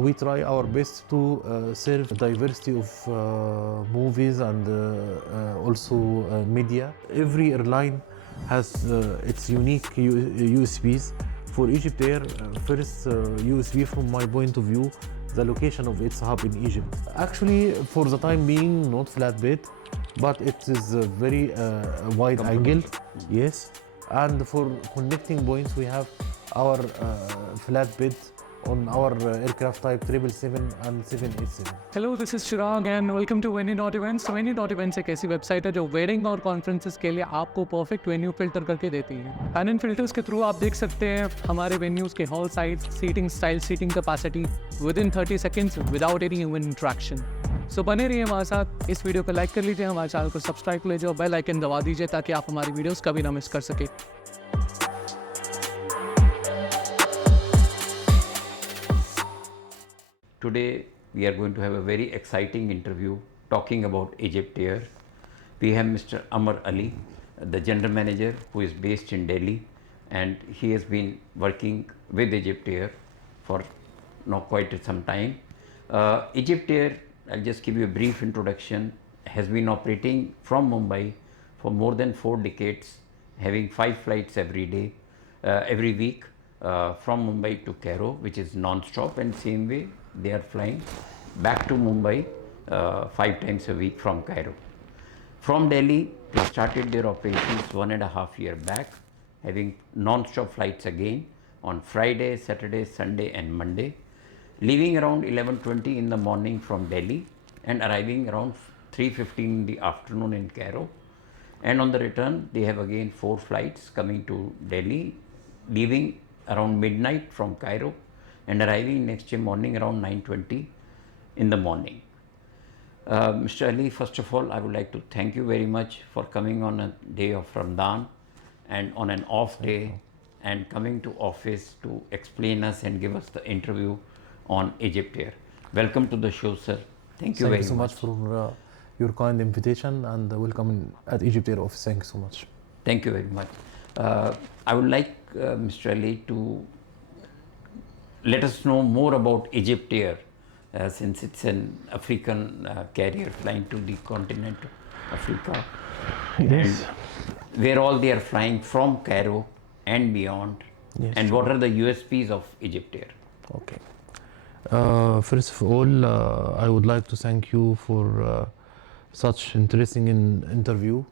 We try our best to serve diversity of movies and also media. Every airline has its unique USPs. For EgyptAir, first USP from my point of view, the location of its hub in Egypt. Actually, for the time being, not flatbed, but it is very wide angle, yes. And for connecting points, we have our flatbed on our aircraft type 777 and 787. Hello this is Chirag and welcome to VENUE.EVENTS। तो VENUE.EVENTS एक ऐसी website है जो wedding और conferences के लिए आपको perfect venue filter करके देती है। एंड इन फिल्टर्स के थ्रू आप देख सकते हैं हमारे वेन्यूज़ के hall size, seating style, seating capacity within 30 seconds without any human interaction. So बने रहिए हमारे साथ। इस वीडियो को लाइक कर लीजिए, हमारे चैनल को सब्सक्राइब कर लीजिए और बेल आइकन दबा दीजिए ताकि आप हमारी वीडियोज़ कभी ना मिस कर सके। Today we are going to have a very exciting interview talking about EgyptAir. We have Mr. Amar Ali, the general manager who is based in Delhi, and he has been working with EgyptAir for now quite some time. EgyptAir, I'll just give you a brief introduction, has been operating from Mumbai for more than 4 decades, having 5 flights every day, every week from Mumbai to Cairo, which is non-stop, and same way they are flying back to Mumbai 5 times a week from Cairo. From Delhi, they started their operations 1.5 years back, having non-stop flights again on Friday, Saturday, Sunday and Monday, leaving around 11:20 in the morning from Delhi and arriving around 3:15 in the afternoon in Cairo. And on the return, they have again 4 flights coming to Delhi, leaving around midnight from Cairo and arriving next day morning around 9:20 in the morning. Mr. Ali, first of all, I would like to thank you very much for coming on a day of Ramadan and on an off day and coming to office to explain us and give us the interview on EgyptAir. Welcome to the show, sir. Thank you very much. Thank you so much for your kind invitation and welcome at EgyptAir office. Thank you so much. Thank you very much. I would like Mr. Ali to let us know more about EgyptAir, since it's an African carrier flying to the continent of Africa. Yes. And where all they are flying from Cairo and beyond, Yes, and sure. what are the USPs of EgyptAir? Okay. First of all, I would like to thank you for such interesting interview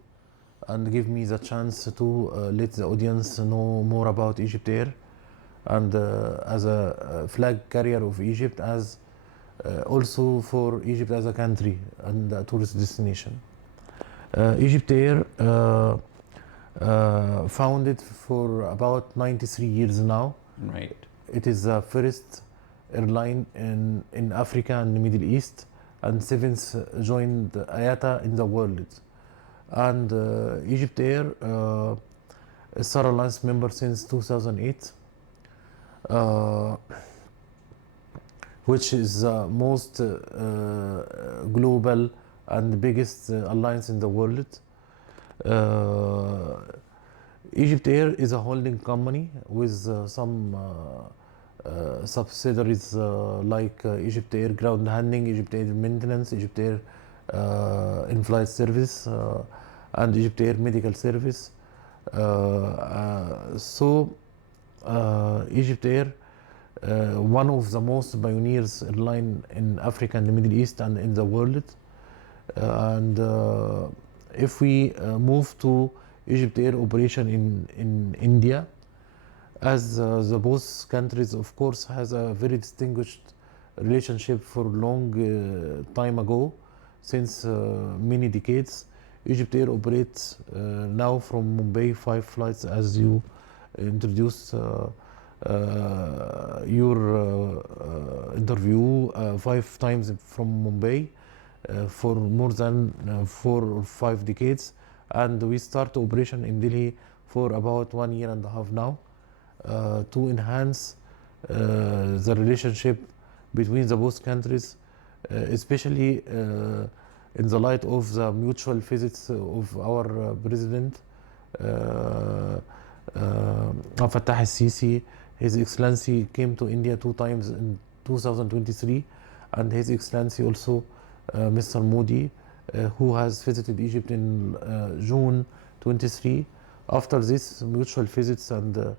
and give me the chance to let the audience know more about EgyptAir and as a flag carrier of Egypt, as also for Egypt as a country and a tourist destination. EgyptAir founded for about 93 years now. Right. It is the first airline in Africa and the Middle East, and 7th joined IATA in the world. And EgyptAir is Star Alliance member since 2008, which is the most global and biggest alliance in the world. EgyptAir is a holding company with some subsidiaries like EgyptAir Ground Handling, EgyptAir Maintenance, EgyptAir In-Flight Service, and EgyptAir Medical Service. EgyptAir, one of the most pioneers airline in Africa and the Middle East and in the world. If we move to EgyptAir operation in India, as the both countries of course has a very distinguished relationship for long time ago, since many decades. EgyptAir operates now from Mumbai 5 flights, as you introduced your interview, 5 times from Mumbai for more than 4 or 5 decades, and we start operation in Delhi for about 1.5 years now to enhance the relationship between the both countries, especially in the light of the mutual visits of our President Fattah al-Sisi. His Excellency came to India 2 times in 2023, and His Excellency also Mr. Modi, who has visited Egypt in June 23. After this mutual visits and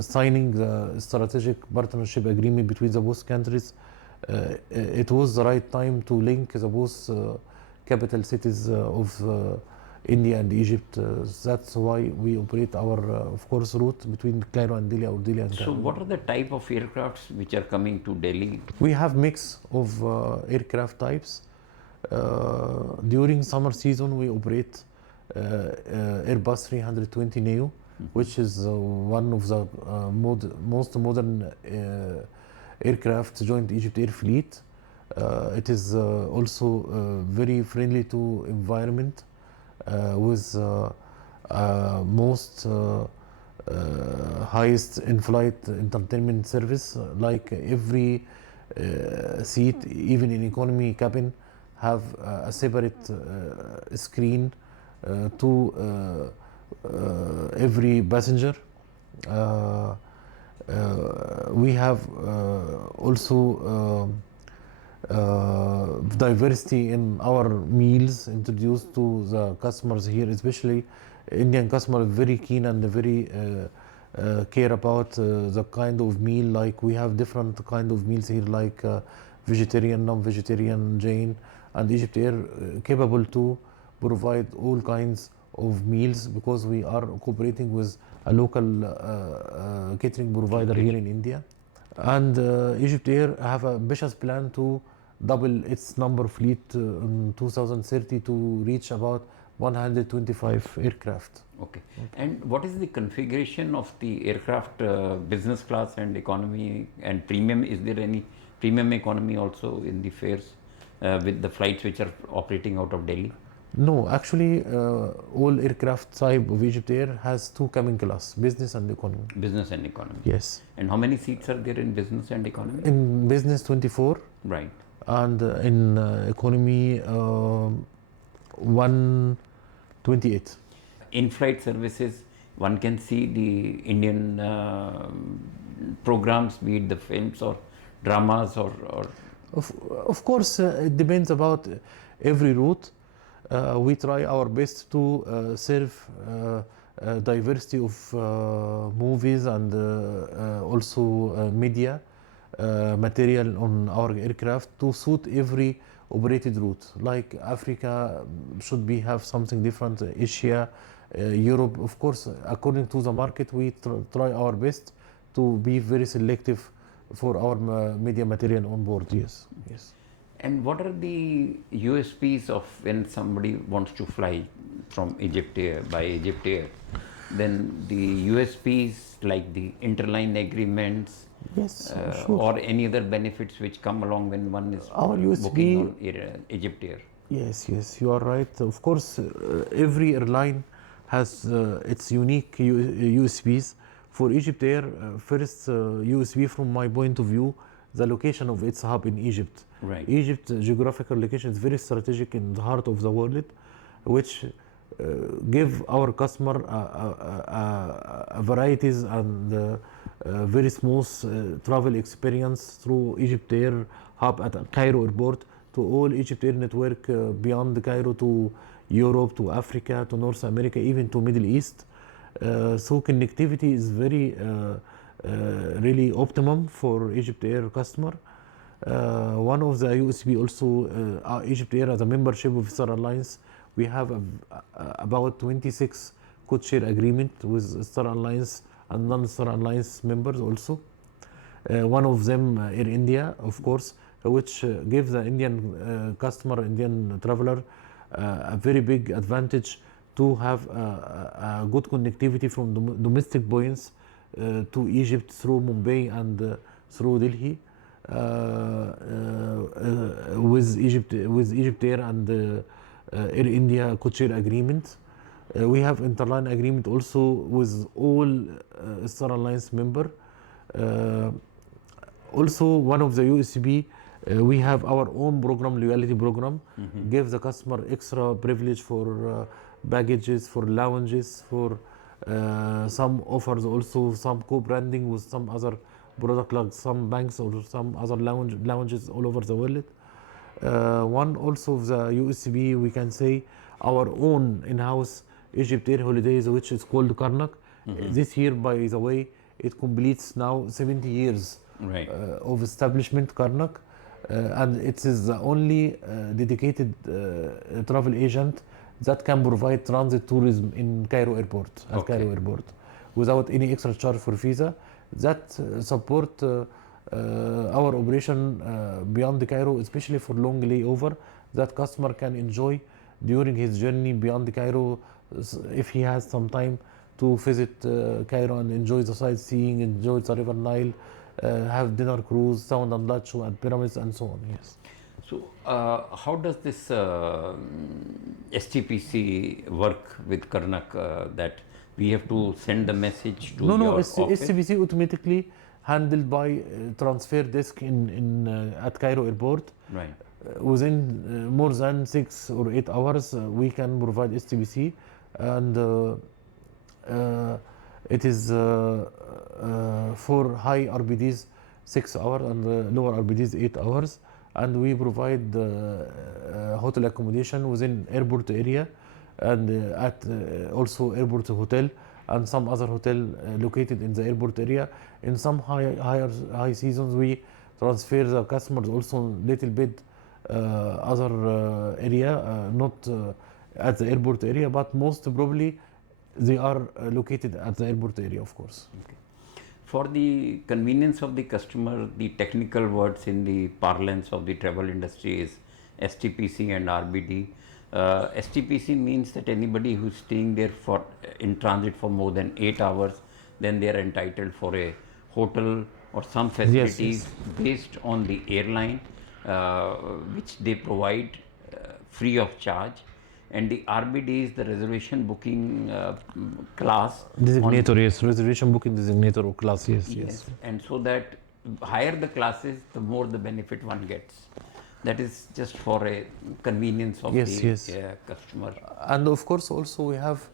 signing the strategic partnership agreement between the both countries, it was the right time to link the both capital cities of India and Egypt. That's why we operate our, of course, route between Cairo and Delhi, or Delhi and Cairo. So what are the type of aircrafts which are coming to Delhi? We have mix of aircraft types. During summer season, we operate Airbus 320 Neo, which is one of the most modern aircraft joint EgyptAir fleet. It is also very friendly to environment, with most highest in-flight entertainment service. Like every seat, even in economy cabin, have a separate screen to every passenger. We have also diversity in our meals introduced to the customers here, especially Indian customers, very keen and very care about the kind of meal. Like we have different kind of meals here, like vegetarian, non-vegetarian, Jain, and EgyptAir capable to provide all kinds of meals, because we are cooperating with a local catering provider here in India. And EgyptAir have a ambitious plan to double its number fleet in 2030 to reach about 125 aircraft. Okay. And what is the configuration of the aircraft, business class and economy and premium? Is there any premium economy also in the fares with the flights which are operating out of Delhi? No, actually, all aircraft type of EgyptAir has two cabin class, business and economy. Business and economy. Yes. And how many seats are there in business and economy? In business, 24. Right. And in economy, 128. In-flight services, one can see the Indian programs, be it the films or dramas or Of course, it depends about every route. We try our best to serve diversity of movies and also media material on our aircraft to suit every operated route. Like Africa should be have something different, Asia, Europe. Of course, according to the market, we try our best to be very selective for our media material on board. Yes, yes. And what are the USPs of when somebody wants to fly from EgyptAir by EgyptAir? Then the USPs like the Interline agreements, Yes, sure. or any other benefits which come along when one is Our USP, booking on EgyptAir. Yes, yes, you are right. Of course, every airline has its unique USPs. For EgyptAir, first USB from my point of view, the location of its hub in Egypt. Right. Egypt's geographical location is very strategic in the heart of the world, which give our customer a varieties and very smooth travel experience through EgyptAir hub at Cairo Airport to all EgyptAir network beyond Cairo to Europe, to Africa, to North America, even to Middle East. So connectivity is very really optimum for EgyptAir customer. One of the USB also, EgyptAir as a membership of Star Alliance, we have about 26 code share agreement with Star Alliance and non-Star Alliance members also. One of them Air India, of course, which gives the Indian customer, Indian traveler, a very big advantage to have a good connectivity from domestic points to Egypt through Mumbai and through Delhi with EgyptAir and Air India code-share agreement. We have Interline agreement also with all Star Alliance member. Also, one of the USB, we have our own program, loyalty program, give the customer extra privilege for baggages, for lounges, for some offers also, some co-branding with some other product like some banks or some other lounges all over the world. One also of the USB, we can say our own in-house EgyptAir Holidays, which is called Karnak. This year, by the way, it completes now 70 years Right. of establishment, Karnak, and it is the only dedicated travel agent that can provide transit tourism in Cairo Airport, at Okay. Cairo Airport, without any extra charge for visa. That support our operation beyond the Cairo, especially for long layover, that customer can enjoy during his journey beyond the Cairo, if he has some time to visit Cairo and enjoy the sightseeing, enjoy the River Nile, have dinner cruise, sound and light show and pyramids and so on. Yes. So, how does this STPC work with Karnak, that we have to send the message to your office? STPC automatically handled by transfer desk at Cairo Airport. Right. Within more than 6 or 8 hours, we can provide STPC, and it is for high RBDs 6 hours and lower RBDs 8 hours, and we provide hotel accommodation within airport area and at also airport hotel and some other hotel located in the airport area. In some high seasons, we transfer the customers also little bit other area, not at the airport area, but most probably they are located at the airport area, of course. Okay. For the convenience of the customer, the technical words in the parlance of the travel industry is STPC and RBD. STPC means that anybody who's staying there for in transit for more than 8 hours, then they are entitled for a hotel or some facilities based on the airline, which they provide free of charge. And the RBD is the reservation booking class. Designator, yes, reservation booking designator or class, yes. And so that higher the classes, the more the benefit one gets. That is just for a convenience of the customer. And of course, also we have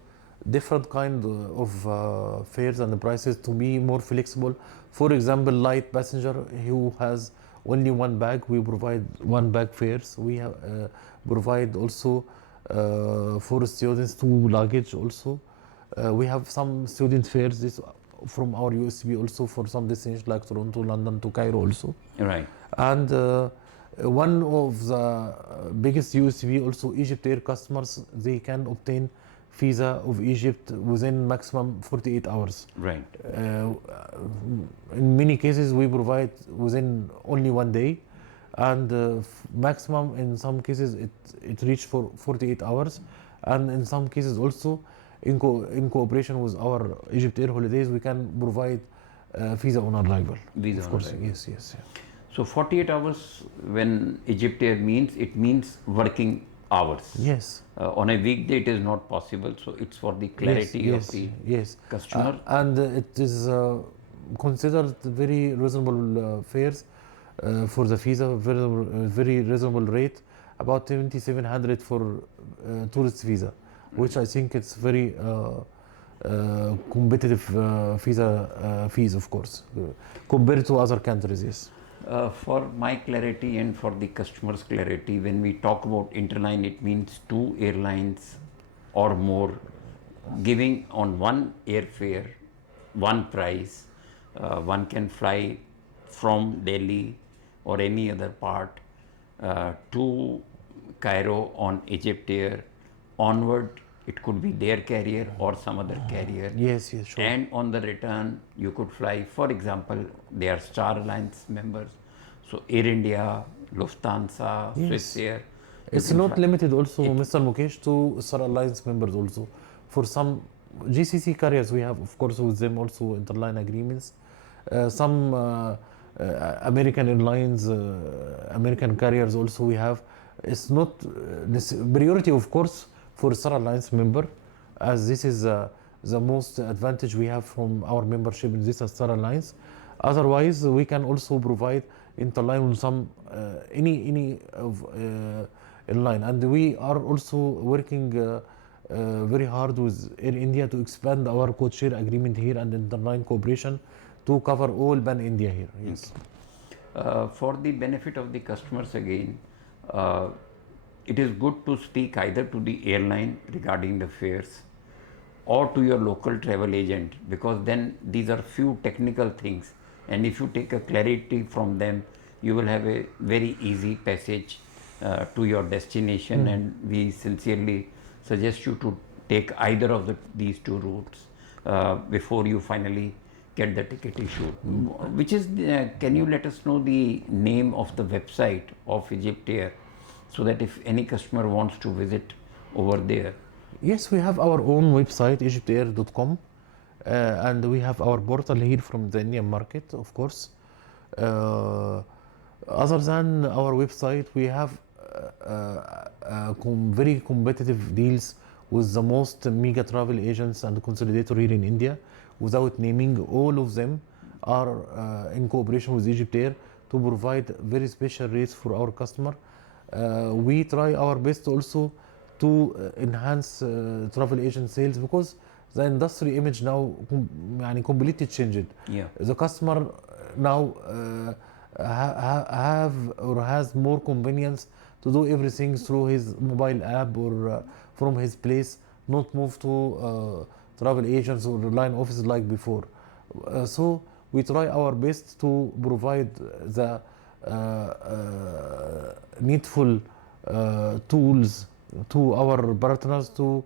different kind of fares and the prices to be more flexible. For example, light passenger who has only one bag, we provide one bag fares. We have provide also for students 2 luggage also. We have some student fares this from our USB also for some destinations like Toronto, London to Cairo also. Right. And one of the biggest USB also EgyptAir customers, they can obtain visa of Egypt within maximum 48 hours. Right. In many cases we provide within only 1 day, and maximum in some cases it reached for 48 hours, and in some cases also in cooperation with our EgyptAir Holidays we can provide visa on arrival. Visa of on course, arrival. yes. So 48 hours when EgyptAir means, it means working hours. Yes. On a weekday it is not possible, so it's for the clarity of the customer. And it is considered very reasonable fares for the visa, very reasonable rate, about 2,700 for tourist visa, which I think it's very competitive visa fees, of course, compared to other countries, yes. For my clarity and for the customer's clarity, when we talk about Interline, it means 2 airlines or more giving on one airfare, one price. One can fly from Delhi or any other part to Cairo on EgyptAir. Onward, it could be their carrier or some other carrier. Yes, sure. And on the return, you could fly, for example, they are Star Alliance members. So Air India, Lufthansa, Swiss Air. It's not limited also, Mr. Mukesh, to Star Alliance members also. For some GCC carriers, we have, of course, with them also interline agreements. Some American Airlines, American carriers also we have. It's not this priority, of course, for Star Alliance member, as this is the most advantage we have from our membership in this Star Alliance. Otherwise, we can also provide interline on some any of airline, and we are also working very hard with Air India to expand our code share agreement here and interline cooperation to cover all Pan India here. Yes. For the benefit of the customers again, it is good to speak either to the airline regarding the fares or to your local travel agent, because then these are few technical things, and if you take a clarity from them, you will have a very easy passage to your destination. And we sincerely suggest you to take either of these two routes before you finally get the ticket issued. Which is, can you let us know the name of the website of EgyptAir, so that if any customer wants to visit over there? Yes, we have our own website, EgyptAir.com, and we have our portal here from the Indian market, of course. Other than our website, we have very competitive deals with the most mega travel agents and consolidator here in India. Without naming, all of them are in cooperation with EgyptAir to provide very special rates for our customer. We try our best also to enhance travel agent sales, because the industry image now completely changed. Yeah. The customer now have or has more convenience to do everything through his mobile app or from his place, not move to travel agents or line offices like before. So we try our best to provide the needful tools to our partners to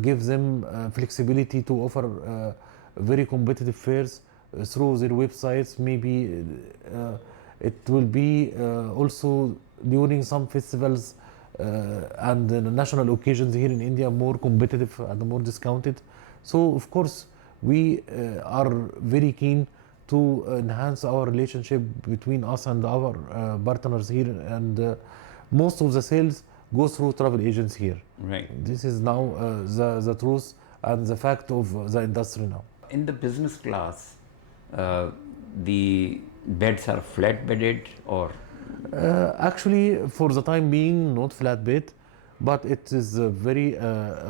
give them flexibility to offer very competitive fares through their websites. Maybe it will be also during some festivals and national occasions here in India more competitive and more discounted. So of course we are very keen to enhance our relationship between us and our partners here, and most of the sales go through travel agents here. Right. This is now the truth and the fact of the industry now. In the business class, the beds are flat bedded, or Actually, for the time being, not flat bed, but it is a very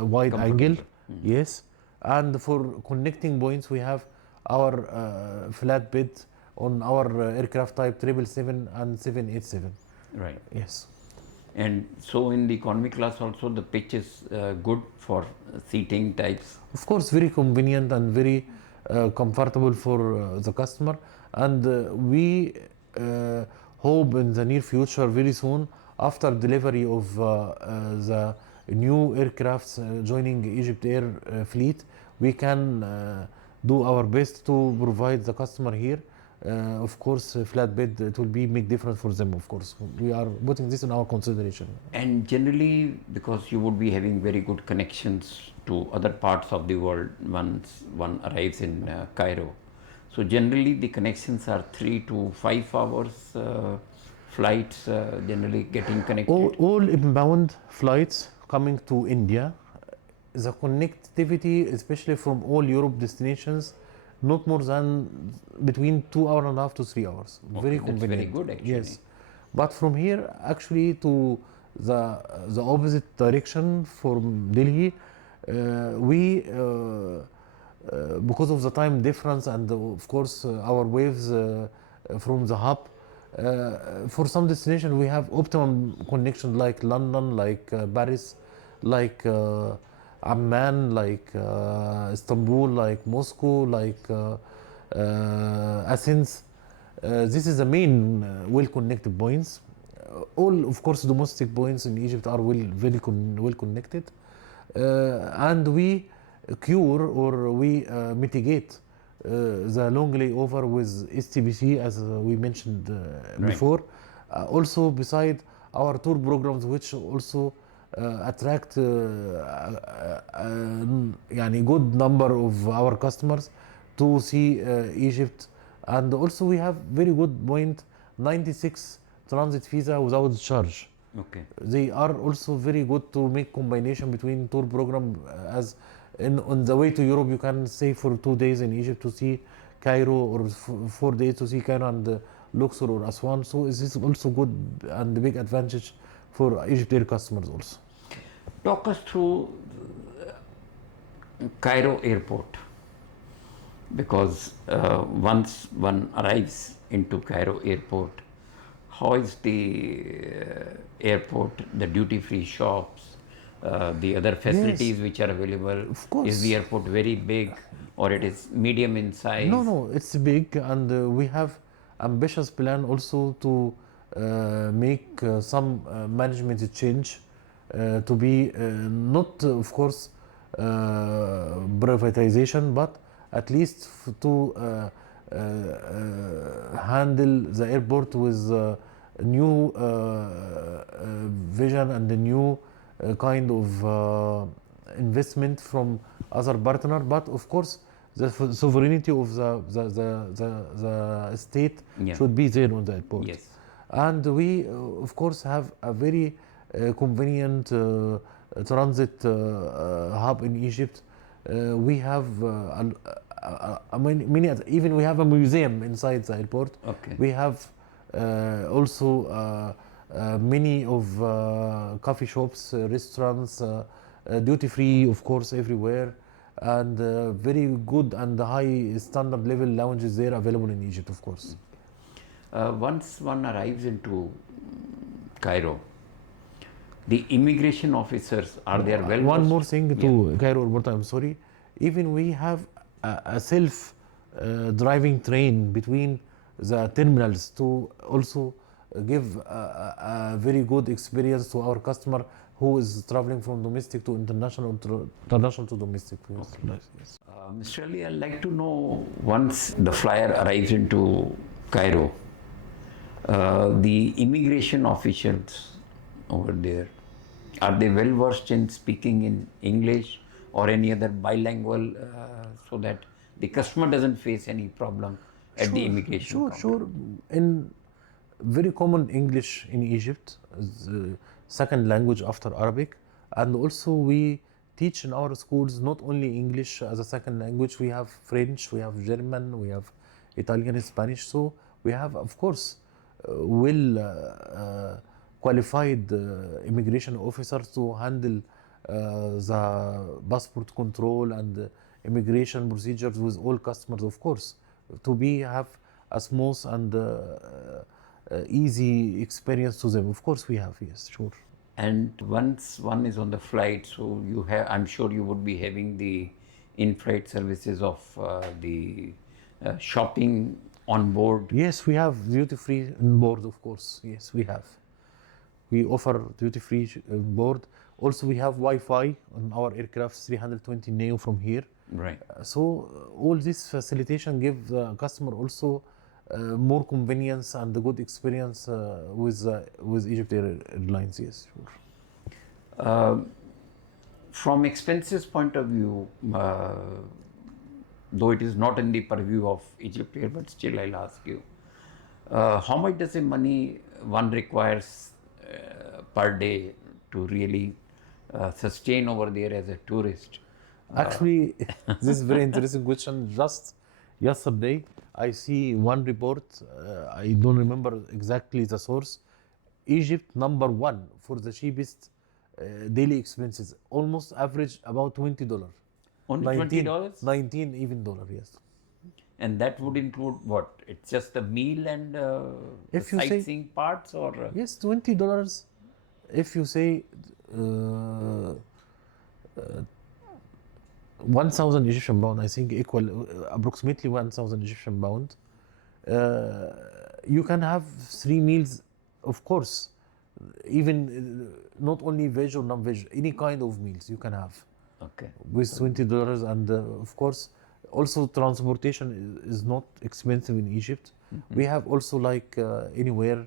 wide angle. Yes, and for connecting points, we have our flat bed on our aircraft type 777 and 787. right? Yes. And so in the economy class also, the pitch is good for seating types. Of course, very convenient and very comfortable for the customer, and we hope in the near future, very soon, after delivery of the new aircrafts joining EgyptAir fleet, we can do our best to provide the customer here. Of course, flatbed, it will make difference for them. Of course, we are putting this in our consideration. And generally, because you would be having very good connections to other parts of the world once one arrives in Cairo. So generally, the connections are 3 to 5 hours flights generally getting connected. All inbound flights coming to India, the connectivity, especially from all Europe destinations, not more than between 2.5 to 3 hours. Okay, Very that's convenient. very good actually. Yes, but from here actually to the opposite direction from Delhi, we because of the time difference and of course our waves from the hub, for some destination we have optimum connection like London, like Paris, like Amman, like Istanbul, like Moscow, like Athens. This is the main well-connected points. All, of course, domestic points in Egypt are very well connected, and we cure or we mitigate the long layover with STPC, as we mentioned before. Also, beside our tour programs, which also attract good number of our customers to see Egypt, and also we have very good point 96 transit visa without charge. Okay. They are also very good to make combination between tour program, as on the way to Europe you can stay for 2 days in Egypt to see Cairo, or 4 days to see Cairo and Luxor or Aswan. So this is also good and big advantage for EgyptAir customers also. Talk us through Cairo Airport. because once one arrives into Cairo Airport, how is the airport, the duty-free shops, the other facilities which are available? Of course. Is the airport very big or it is medium in size? No, it's big, and we have ambitious plan also to make some management change to be not, of course, privatization, but at least to handle the airport with new vision and a new kind of investment from other partner, but of course the sovereignty of the state Yeah. should be there on the airport. Yes. And we of course have a very convenient transit hub in Egypt. We have many, even we have a museum inside the airport. Okay. We have also many of coffee shops, restaurants, duty free, of course, everywhere, and very good and high standard level lounges there available in Egypt, of course. Once one arrives into Cairo, the immigration officers, are there well One versed? more thing to Cairo Airport, I'm sorry. Even we have a self driving train between the terminals to also give a very good experience to our customer who is traveling from domestic to international, international to domestic. Yes. Mr. Ali, I'd like to know, once the flyer arrives into Cairo, the immigration officials over there, are they well versed in speaking in English or any other bilingual so that the customer doesn't face any problem at the immigration counter? Sure. In very common English in Egypt, is second language after Arabic, and also we teach in our schools not only English as a second language. We have French, we have German, we have Italian, Spanish. So we have, of course, qualified immigration officers to handle the passport control and immigration procedures with all customers, of course, to have a smooth and easy experience to them. Of course we have, yes, sure. And once one is on the flight, so you have, I'm sure you would be having the in-flight services of the shopping on board. Yes, we have duty free on board, of course. Yes, we have. We offer duty free on board. Also, we have Wi-Fi on our aircraft 320 Neo from here. Right. So all this facilitation give the customer also more convenience and a good experience with EgyptAir Airlines. Yes, sure. From expenses point of view, though it is not in the purview of EgyptAir, but still I'll ask you, how much does the money one requires per day to really sustain over there as a tourist? Actually, this is very interesting question. Just yesterday, I see one report. I don't remember exactly the source. Egypt #1 for the cheapest daily expenses. Almost average about $20. Only $20? 19 even dollar, yes. And that would include what? It's just the meal and the If you say- sightseeing parts, or Yes, $20. If you say 1,000 Egyptian pound, I think equal approximately 1,000 Egyptian pound. You can have 3 meals, of course, even not only veg or non-veg, any kind of meals you can have okay. with $20. And of course, also transportation is not expensive in Egypt. We have also like anywhere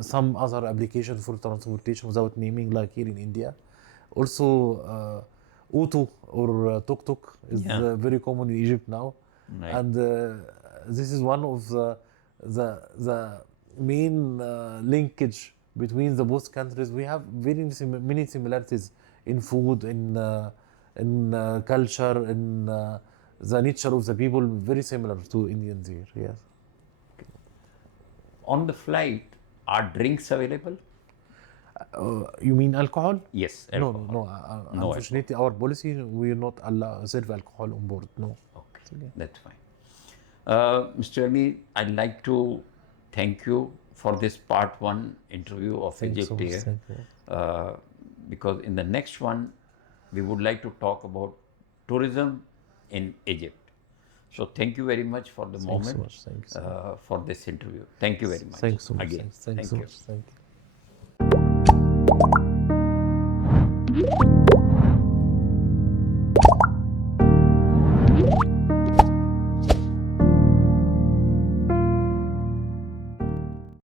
some other application for transportation without naming, like here in India. Also auto or tuk-tuk is very common in Egypt now. Right. And this is one of the main linkage between the both countries. We have many similarities in food, in culture, in the nature of the people, very similar to Indians here. Yes. On the flight, are drinks available? You mean alcohol? Yes. No, alcohol. no. Unfortunately, our policy, we are not serve alcohol on board. No. Okay, that's fine. Mr. Ali, I'd like to thank you for this part 1 interview of Thank you so much. EgyptAir. Thank you. Because in the next one, we would like to talk about tourism in Egypt. So thank you very much for the Thanks so moment, much. Thank you so much. for this interview. Thank you very much. Thanks so much. Again, Thanks so you. much. Thank you.